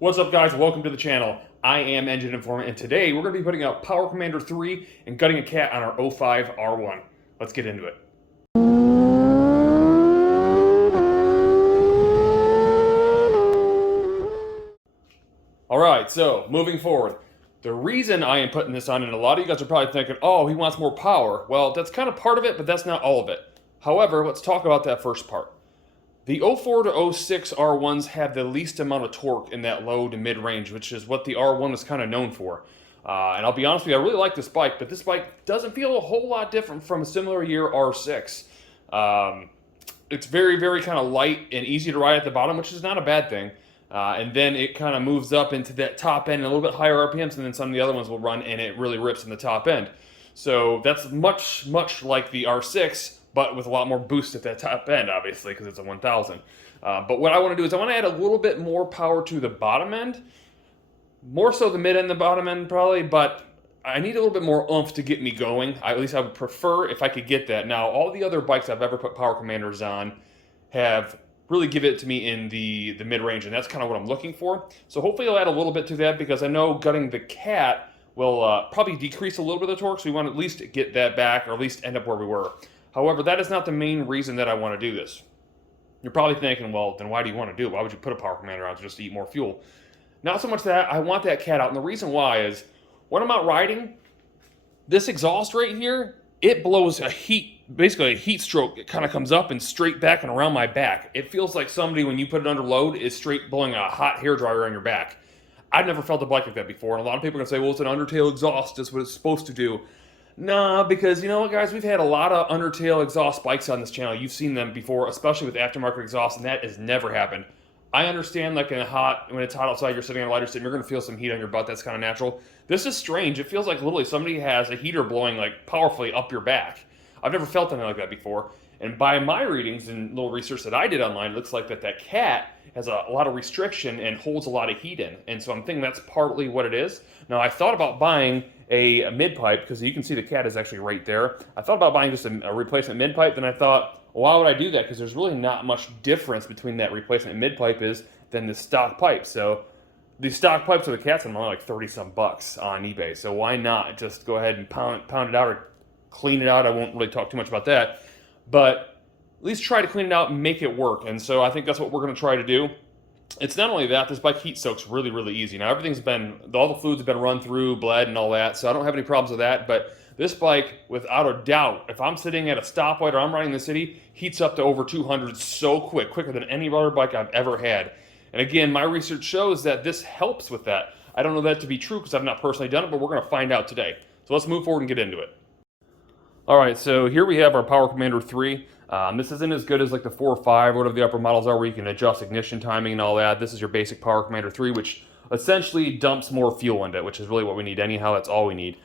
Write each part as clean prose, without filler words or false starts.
What's up, guys? Welcome to the channel. I am Engine Informant, and today we're going to be putting out Power Commander 3 and gutting a cat on our 05 R1. Let's get into it. Alright, so moving forward. The reason I am putting this on, and a lot of you guys are probably thinking, oh, he wants more power. Well, that's kind of part of it, but that's not all of it. However, let's talk about that first part. The 04 to 06 R1s have the least amount of torque in that low to mid-range, which is what the R1 is kind of known for. And I'll be honest with you, I really like this bike, but this bike doesn't feel a whole lot different from a similar year R6. It's very, very kind of light and easy to ride at the bottom, which is not a bad thing. And then it kind of moves up into that top end, a little bit higher RPMs, and then some of the other ones will run, and it really rips in the top end. So that's much, much like the R6, but with a lot more boost at that top end, obviously, because it's a 1000. But what I want to do is I want to add a little bit more power to the bottom end, more so the mid end, the bottom end probably, but I need a little bit more oomph to get me going. At least I would prefer if I could get that. Now, all the other bikes I've ever put Power Commanders on have really give it to me in the mid-range, and that's kind of what I'm looking for. So hopefully I'll add a little bit to that, because I know gutting the cat will probably decrease a little bit of the torque, so we want to at least get that back, or at least end up where we were. However, that is not the main reason that I want to do this. You're probably thinking, well, then why do you want to do it? Why would you put a Power Commander on just to eat more fuel? Not so much that, I want that cat out, and the reason why is, when I'm out riding, this exhaust right here, it blows a heat, basically a heat stroke. It kind of comes up and straight back and around my back. It feels like somebody, when you put it under load, is straight blowing a hot hairdryer on your back. I've never felt a bike like that before, and a lot of people are going to say, well, it's an undertail exhaust, that's what it's supposed to do. Nah, because you know what, guys, we've had a lot of undertail exhaust bikes on this channel. You've seen them before, especially with aftermarket exhaust, and that has never happened. I understand, like when it's hot outside, you're sitting on a lighter seat, you're going to feel some heat on your butt. That's kind of natural. This is strange. It feels like literally somebody has a heater blowing like powerfully up your back. I've never felt anything like that before. And by my readings and little research that I did online, it looks like that cat has a lot of restriction and holds a lot of heat in. And so I'm thinking that's partly what it is. Now, I thought about buying a mid-pipe, because you can see the cat is actually right there. I thought about buying just a replacement mid-pipe, then I thought, well, why would I do that? Because there's really not much difference between that replacement mid-pipe than the stock pipe. So the stock pipes for the cats are only like 30-some bucks on eBay. So why not just go ahead and pound it out or clean it out? I won't really talk too much about that, but at least try to clean it out and make it work. And so I think that's what we're going to try to do. It's not only that, this bike heat soaks really, really easy. Now, all the fluids have been run through, bled and all that, so I don't have any problems with that. But this bike, without a doubt, if I'm sitting at a stoplight or I'm riding in the city, heats up to over 200 so quicker than any other bike I've ever had. And again, my research shows that this helps with that. I don't know that to be true because I've not personally done it, but we're going to find out today. So let's move forward and get into it. All right, so here we have our Power Commander 3. This isn't as good as like the 4 or 5 or whatever the upper models are, where you can adjust ignition timing and all that. This is your basic Power Commander 3, which essentially dumps more fuel into it, which is really what we need anyhow. That's all we need.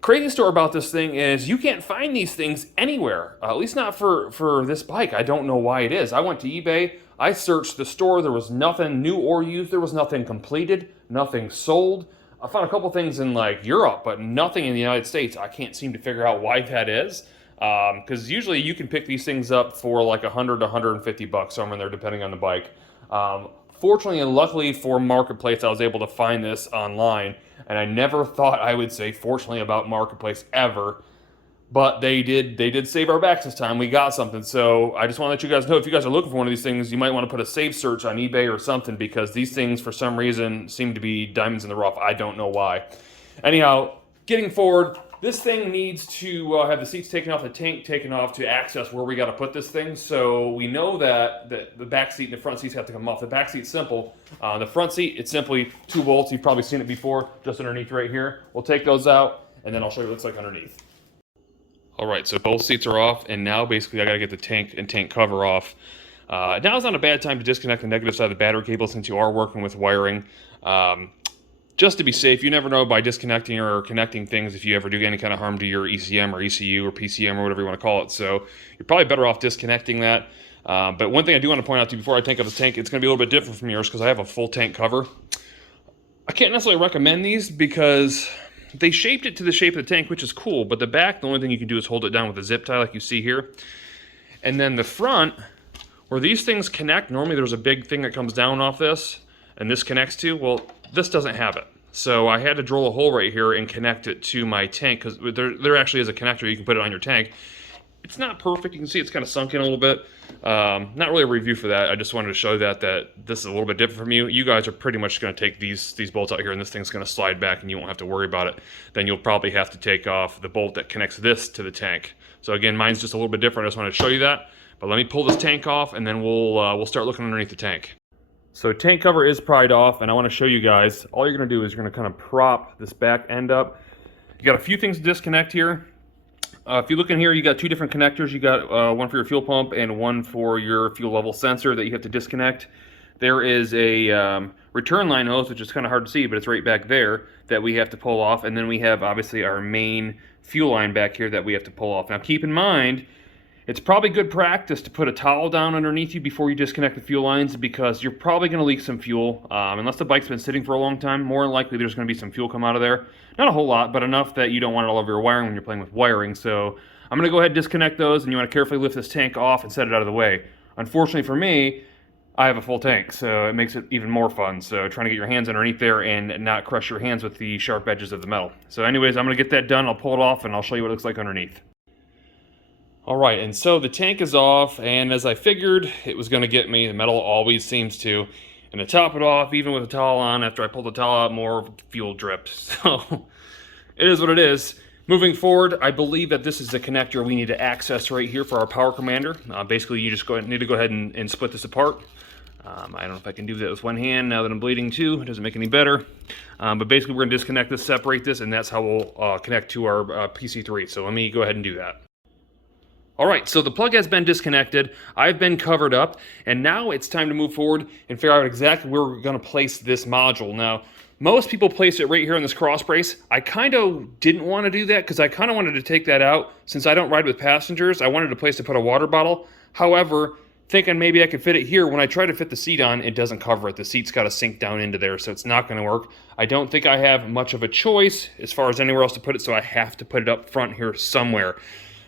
Crazy story about this thing is you can't find these things anywhere, at least not for this bike. I don't know why it is. I went to eBay, I searched the store, there was nothing new or used, there was nothing completed, nothing sold. I found a couple things in like Europe, but nothing in the United States. I can't seem to figure out why that is. Because usually you can pick these things up for like 100 to 150 bucks, somewhere in there, depending on the bike. Fortunately and luckily for Marketplace, I was able to find this online, and I never thought I would say fortunately about Marketplace ever, but they did save our backs this time. We got something, so I just want to let you guys know, if you guys are looking for one of these things, you might want to put a save search on eBay or something, because these things, for some reason, seem to be diamonds in the rough. I don't know why. Anyhow, getting forward, this thing needs to have the seats taken off, the tank taken off to access where we got to put this thing. So we know that the back seat and the front seats have to come off. The back seat's simple. The front seat, it's simply 2 bolts. You've probably seen it before, just underneath right here. We'll take those out, and then I'll show you what it looks like underneath. All right, so both seats are off, and now basically I got to get the tank and tank cover off. Now is not a bad time to disconnect the negative side of the battery cable, since you are working with wiring. Just to be safe, you never know by disconnecting or connecting things if you ever do any kind of harm to your ECM or ECU or PCM or whatever you want to call it. So you're probably better off disconnecting that. But one thing I do want to point out to you before I tank up the tank, it's going to be a little bit different from yours because I have a full tank cover. I can't necessarily recommend these because they shaped it to the shape of the tank, which is cool. But the back, the only thing you can do is hold it down with a zip tie like you see here. And then the front, where these things connect, normally there's a big thing that comes down off this. and this connects to, well, this doesn't have it. So I had to drill a hole right here and connect it to my tank, because there actually is a connector you can put it on your tank. It's not perfect. You can see it's kind of sunk in a little bit. Not really a review for that. I just wanted to show that this is a little bit different from you. You guys are pretty much going to take these bolts out here, and this thing's going to slide back, and you won't have to worry about it. Then you'll probably have to take off the bolt that connects this to the tank. So again, mine's just a little bit different. I just wanted to show you that. But let me pull this tank off, and then we'll start looking underneath the tank. So tank cover is pried off, and I want to show you guys. All you're going to do is you're going to kind of prop this back end up. You got a few things to disconnect here. If you look in here, you got two different connectors. You got one for your fuel pump and one for your fuel level sensor that you have to disconnect. There is a return line hose, which is kind of hard to see, but it's right back there, that we have to pull off. And then we have, obviously, our main fuel line back here that we have to pull off. Now, keep in mind, it's probably good practice to put a towel down underneath you before you disconnect the fuel lines, because you're probably going to leak some fuel. Unless the bike's been sitting for a long time, more than likely there's going to be some fuel come out of there. Not a whole lot, but enough that you don't want it all over your wiring when you're playing with wiring. So I'm going to go ahead and disconnect those, and you want to carefully lift this tank off and set it out of the way. Unfortunately for me, I have a full tank, so it makes it even more fun. So trying to get your hands underneath there and not crush your hands with the sharp edges of the metal. So anyways, I'm going to get that done. I'll pull it off, and I'll show you what it looks like underneath. Alright, and so the tank is off, and as I figured it was going to get me, the metal always seems to. And to top it off, even with the towel on, after I pulled the towel out, more fuel dripped. So it is what it is. Moving forward, I believe that this is the connector we need to access right here for our power commander. Basically, you just need to go ahead and split this apart. I don't know if I can do that with one hand now that I'm bleeding too. It doesn't make any better. But basically, we're going to disconnect this, separate this, and that's how we'll connect to our PC3. So let me go ahead and do that. Alright, so the plug has been disconnected, I've been covered up, and now it's time to move forward and figure out exactly where we're going to place this module. Now, most people place it right here in this cross brace. I kind of didn't want to do that because I kind of wanted to take that out. Since I don't ride with passengers, I wanted a place to put a water bottle. However, thinking maybe I could fit it here, when I try to fit the seat on, it doesn't cover it. The seat's got to sink down into there, so it's not going to work. I don't think I have much of a choice as far as anywhere else to put it, so I have to put it up front here somewhere.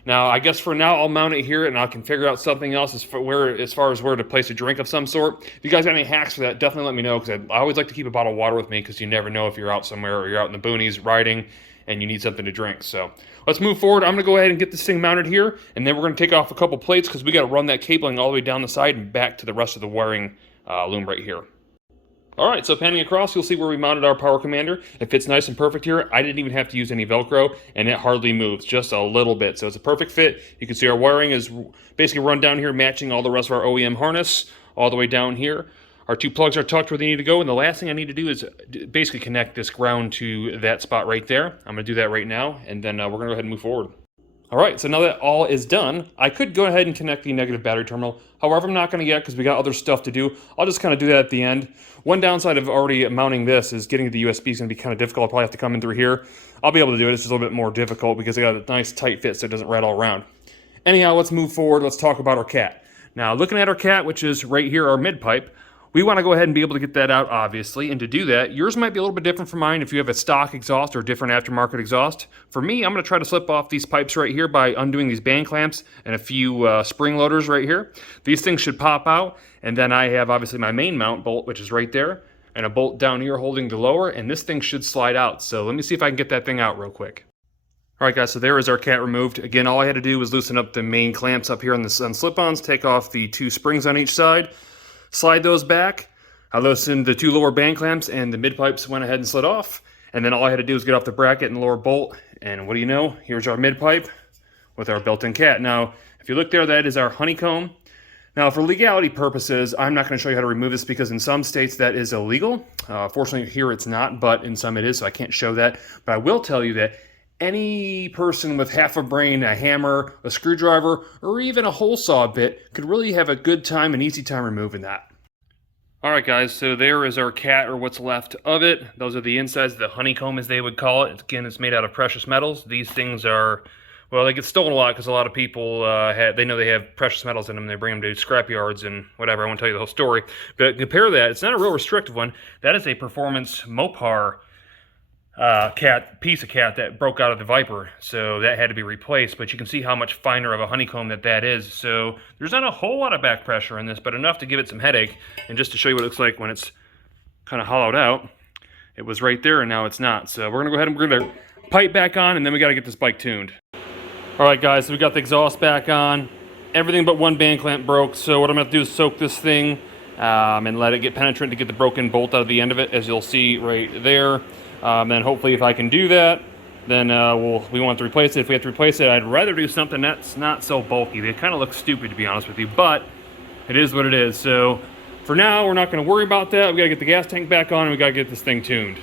Now, I guess for now, I'll mount it here, and I can figure out something else as far as where to place a drink of some sort. If you guys got any hacks for that, definitely let me know, because I always like to keep a bottle of water with me, because you never know if you're out somewhere or you're out in the boonies riding and you need something to drink. So let's move forward. I'm going to go ahead and get this thing mounted here, and then we're going to take off a couple plates, because we got to run that cabling all the way down the side and back to the rest of the wiring loom right here. Alright, so panning across, you'll see where we mounted our power commander. It fits nice and perfect here. I didn't even have to use any Velcro, and it hardly moves, just a little bit. So it's a perfect fit. You can see our wiring is basically run down here, matching all the rest of our OEM harness all the way down here. Our two plugs are tucked where they need to go, and the last thing I need to do is basically connect this ground to that spot right there. I'm going to do that right now, and then we're going to go ahead and move forward. Alright, so now that all is done, I could go ahead and connect the negative battery terminal. However, I'm not going to yet because we got other stuff to do. I'll just kind of do that at the end. One downside of already mounting this is getting to the USB is going to be kind of difficult. I'll probably have to come in through here. I'll be able to do it. It's just a little bit more difficult because I got a nice tight fit so it doesn't rattle around. Anyhow, let's move forward. Let's talk about our cat. Now, looking at our cat, which is right here, our mid pipe, we want to go ahead and be able to get that out, obviously, and to do that, yours might be a little bit different from mine if you have a stock exhaust or a different aftermarket exhaust. For me, I'm going to try to slip off these pipes right here by undoing these band clamps and a few spring loaders right here. These things should pop out, and then I have, obviously, my main mount bolt, which is right there, and a bolt down here holding the lower, and this thing should slide out. So let me see if I can get that thing out real quick. Alright guys, so there is our cat removed. Again, all I had to do was loosen up the main clamps up here on the slip-ons, take off the two springs on each side, slide those back. I loosened the two lower band clamps and the mid pipes went ahead and slid off. And then all I had to do was get off the bracket and the lower bolt. And what do you know? Here's our mid pipe with our built-in cat. Now, if you look there, that is our honeycomb. Now, for legality purposes, I'm not going to show you how to remove this because in some states that is illegal. Fortunately, here it's not, but in some it is, so I can't show that. But I will tell you that any person with half a brain, a hammer, a screwdriver, or even a hole saw bit could really have a good time and easy time removing that. Alright guys, so there is our cat, or what's left of it. Those are the insides, the honeycomb as they would call it. Again, it's made out of precious metals. These things are, well, they get stolen a lot because a lot of people, they know they have precious metals in them. They bring them to scrap yards and whatever. I won't tell you the whole story. But compare that, it's not a real restrictive one. That is a Performance Mopar piece of cat that broke out of the Viper, so that had to be replaced. But you can see how much finer of a honeycomb that is. So there's not a whole lot of back pressure in this, but enough to give it some headache. And just to show you what it looks like when it's kind of hollowed out. It was right there and now it's not. So we're gonna go ahead and we're gonna pipe back on, and then we gotta get this bike tuned. All right guys, so we got the exhaust back on. Everything but one band clamp broke, so what I'm gonna do is soak this thing and let it get penetrant to get the broken bolt out of the end of it, as you'll see right there. Then hopefully if I can do that, then we won't have to replace it. If we have to replace it, I'd rather do something that's not so bulky. They kind of look stupid, to be honest with you, but it is what it is. So for now, we're not gonna worry about that. We gotta get the gas tank back on and we gotta get this thing tuned.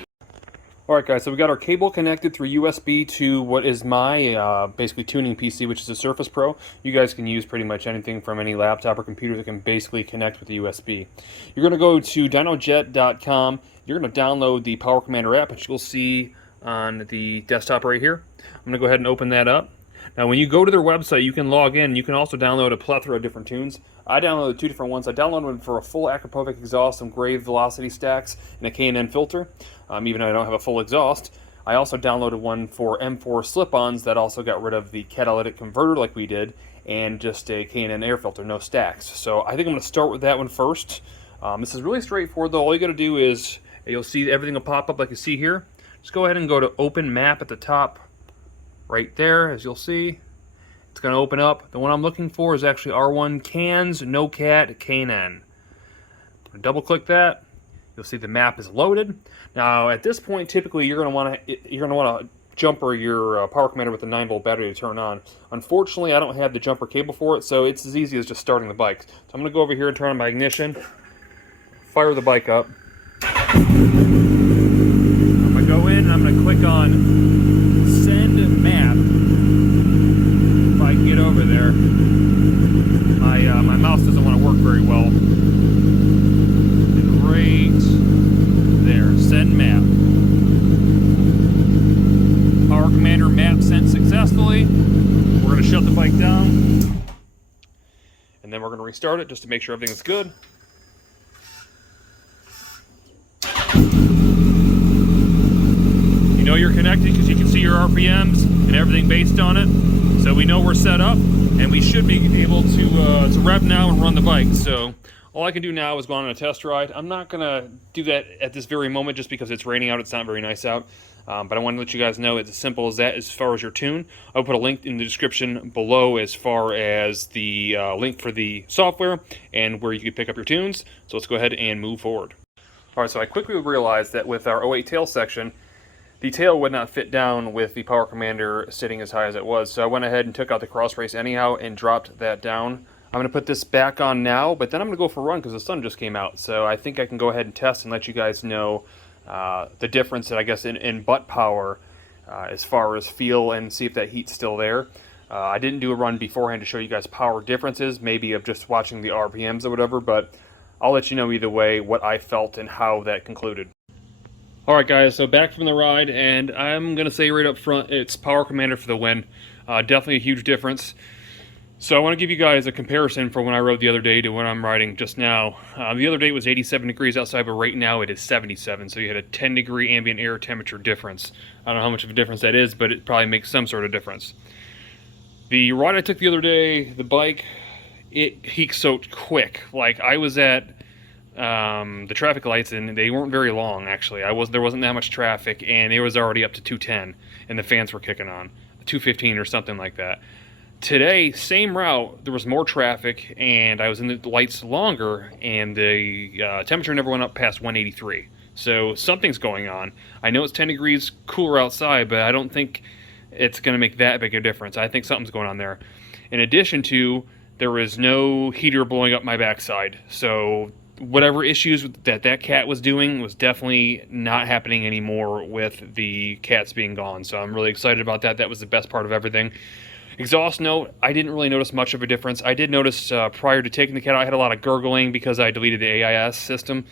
All right, guys, so we got our cable connected through USB to what is my basically tuning PC, which is a Surface Pro. You guys can use pretty much anything from any laptop or computer that can basically connect with the USB. You're going to go to dynojet.com. You're going to download the Power Commander app, which you'll see on the desktop right here. I'm going to go ahead and open that up. Now, when you go to their website, you can log in. You can also download a plethora of different tunes. I downloaded 2 different ones. I downloaded one for a full Acropovic exhaust, some grave velocity stacks, and a K&N filter, even though I don't have a full exhaust. I also downloaded one for M4 slip-ons that also got rid of the catalytic converter like we did, and just a K&N air filter, no stacks. So I think I'm going to start with that one first. This is really straightforward, though. All you got to do is, you'll see everything will pop up like you see here. Just go ahead and go to Open Map at the top right there, as you'll see. It's going to open up. The one I'm looking for is actually R1 cans, no cat, K&N. Double click that. You'll see the map is loaded. Now at this point, typically you're going to want to jumper your Power Commander with a 9-volt battery to turn on. Unfortunately, I don't have the jumper cable for it, so it's as easy as just starting the bike. So I'm going to go over here and turn on my ignition, fire the bike up. I'm going to go in and I'm going to click on Send Map. If I can get over there. My mouse doesn't want to work very well. And right there, Send Map. Power Commander map sent successfully. We're going to shut the bike down. And then we're going to restart it just to make sure everything is good. You know you're connected because you can see your RPMs and everything based on it. So we know we're set up, and we should be able to rev now and run the bike. So all I can do now is go on a test ride. I'm not going to do that at this very moment just because it's raining out. It's not very nice out. But I want to let you guys know it's as simple as that as far as your tune. I'll put a link in the description below as far as the link for the software and where you can pick up your tunes. So let's go ahead and move forward. All right, so I quickly realized that with our 08 tail section, the tail would not fit down with the Power Commander sitting as high as it was. So I went ahead and took out the cross brace anyhow and dropped that down. I'm going to put this back on now, but then I'm going to go for a run because the sun just came out. So I think I can go ahead and test and let you guys know the difference that I guess in butt power as far as feel, and see if that heat's still there. I didn't do a run beforehand to show you guys power differences, maybe of just watching the RPMs or whatever, but I'll let you know either way what I felt and how that concluded. Alright guys, so back from the ride, and I'm going to say right up front, it's Power Commander for the win. Definitely a huge difference. So I want to give you guys a comparison from when I rode the other day to when I'm riding just now. The other day it was 87 degrees outside, but right now it is 77, so you had a 10-degree ambient air temperature difference. I don't know how much of a difference that is, but it probably makes some sort of difference. The ride I took the other day, the bike, it heat soaked quick. Like, I was at the traffic lights, and they weren't very long actually. There wasn't that much traffic, and it was already up to 210, and the fans were kicking on 215 or something like that. Today, same route, there was more traffic, and I was in the lights longer, and the temperature never went up past 183. So something's going on. I know it's 10 degrees cooler outside, but I don't think it's going to make that big a difference. I think something's going on there. In addition to, there was no heater blowing up my backside, so whatever issues that cat was doing was definitely not happening anymore with the cats being gone. So I'm really excited about that. That was the best part of everything. Exhaust note, I didn't really notice much of a difference. I did notice prior to taking the cat out, I had a lot of gurgling because I deleted the AIS system.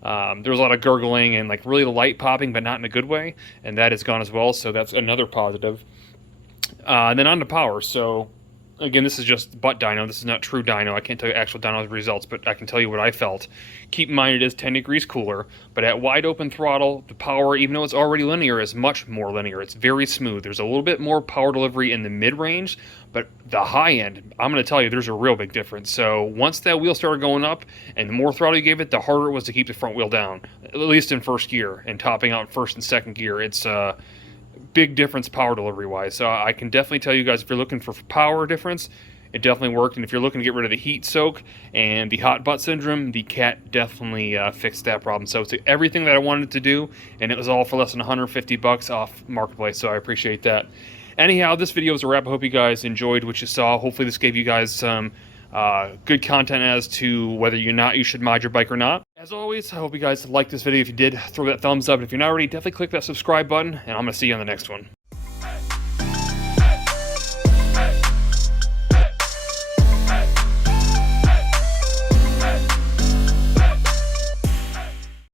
There was a lot of gurgling and like really light popping, but not in a good way, and that is gone as well, so that's another positive. And then on to power. So Again, this is just butt dyno. This is not true dyno. I can't tell you actual dyno results, but I can tell you what I felt. Keep in mind it is 10 degrees cooler, but at wide open throttle, the power, even though it's already linear, is much more linear. It's very smooth. There's a little bit more power delivery in the mid-range, but the high end, I'm going to tell you, there's a real big difference. So once that wheel started going up, and the more throttle you gave it, the harder it was to keep the front wheel down, at least in first gear, and topping out in first and second gear. It's big difference power delivery wise. So I can definitely tell you guys, if you're looking for power difference, it definitely worked. And if you're looking to get rid of the heat soak and the hot butt syndrome, the Cat definitely fixed that problem. So it's everything that I wanted to do, and it was all for less than 150 bucks off Marketplace. So I appreciate that. Anyhow, this video is a wrap. I hope you guys enjoyed what you saw. Hopefully this gave you guys some good content as to whether you should mod your bike or not. As always, I hope you guys liked this video. If you did, throw that thumbs up. And if you're not already, definitely click that subscribe button, and I'm going to see you on the next one.